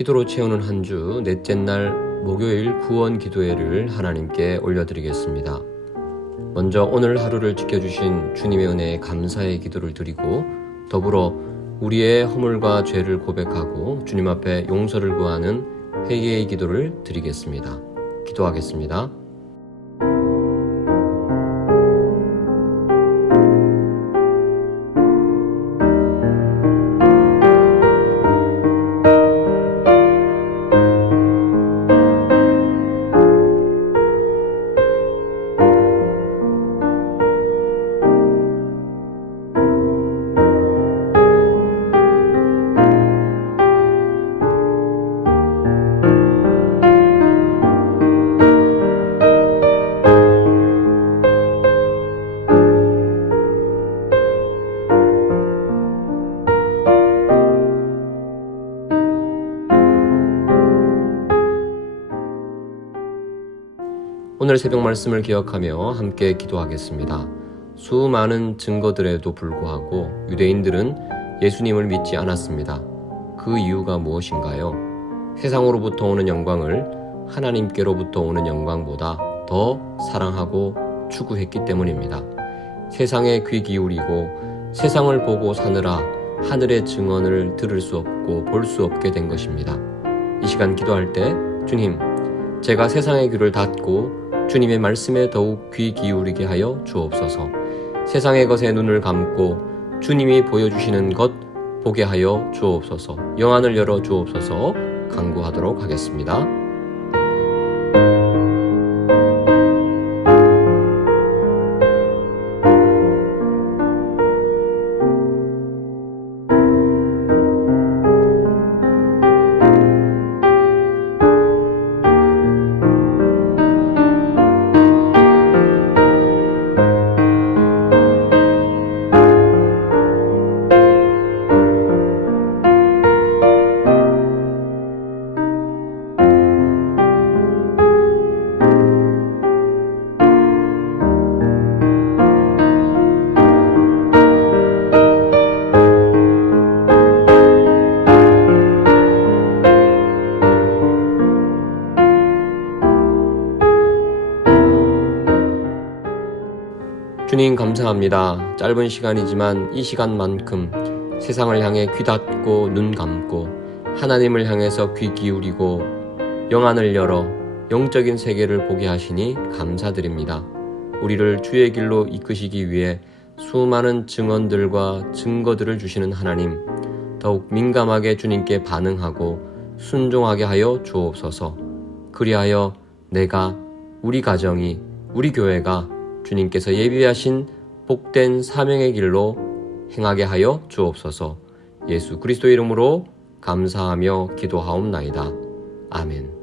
기도로 채우는 한 주 넷째 날 목요일 구원 기도회를 하나님께 올려드리겠습니다. 먼저 오늘 하루를 지켜주신 주님의 은혜에 감사의 기도를 드리고 더불어 우리의 허물과 죄를 고백하고 주님 앞에 용서를 구하는 회개의 기도를 드리겠습니다. 기도하겠습니다. 오늘 새벽 말씀을 기억하며 함께 기도하겠습니다. 수많은 증거들에도 불구하고 유대인들은 예수님을 믿지 않았습니다. 그 이유가 무엇인가요? 세상으로부터 오는 영광을 하나님께로부터 오는 영광보다 더 사랑하고 추구했기 때문입니다. 세상에 귀 기울이고 세상을 보고 사느라 하늘의 증언을 들을 수 없고 볼 수 없게 된 것입니다. 이 시간 기도할 때 주님, 제가 세상의 귀를 닫고 주님의 말씀에 더욱 귀 기울이게 하여 주옵소서. 세상의 것에 눈을 감고 주님이 보여주시는 것 보게 하여 주옵소서. 영안을 열어 주옵소서. 강구하도록 하겠습니다. 주님 감사합니다. 짧은 시간이지만 이 시간만큼 세상을 향해 귀 닫고 눈 감고 하나님을 향해서 귀 기울이고 영안을 열어 영적인 세계를 보게 하시니 감사드립니다. 우리를 주의 길로 이끄시기 위해 수많은 증언들과 증거들을 주시는 하나님, 더욱 민감하게 주님께 반응하고 순종하게 하여 주옵소서. 그리하여 내가, 우리 가정이, 우리 교회가 주님께서 예비하신 복된 사명의 길로 행하게 하여 주옵소서. 예수 그리스도 이름으로 감사하며 기도하옵나이다. 아멘.